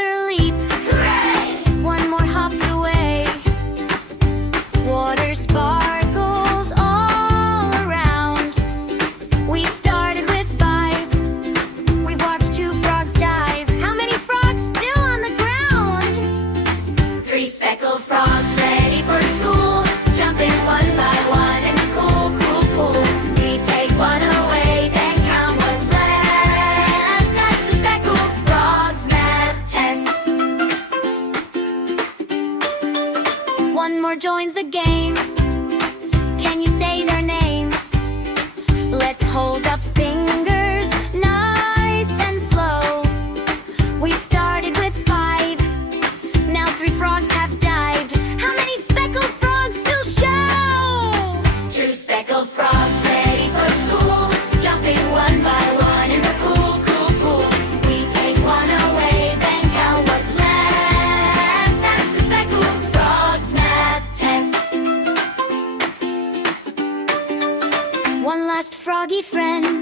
another leap. Hooray! One more hops away. Water sparkles all around. We started with 5. We've watched 2 frogs dive. How many frogs still on the ground? 3 speckled frogs ready for school, jumping one by one in the cool, cool pool. We take one away, then count what's left. That's the speckled frogs math test. One more joins the game. Can you say their name? Let's hold up fingers, nice and slow. We started with 5. Now 3 frogs have dived. How many speckled frogs still show? 2 speckled frogs ready for school, jumping one by one in the cool, cool pool. We take one away, then count what's left. That's the speckled frogs math test. One last froggy friend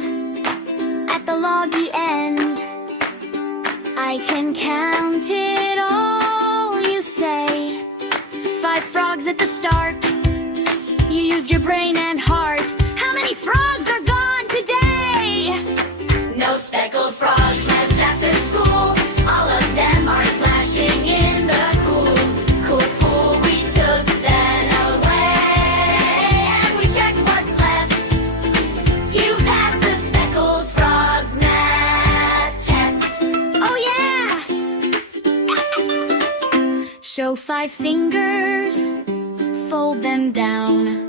at the loggy end. I can count it all, you say. 5 frogs at the start. You used your brain and heart. How many frogs are gone today? No speckled frogs left after school. All of them are splashing in the cool, cool pool. We took them away and we checked what's left. You passed the speckled frogs math test. Oh yeah! Show 5 fingers, fold them down.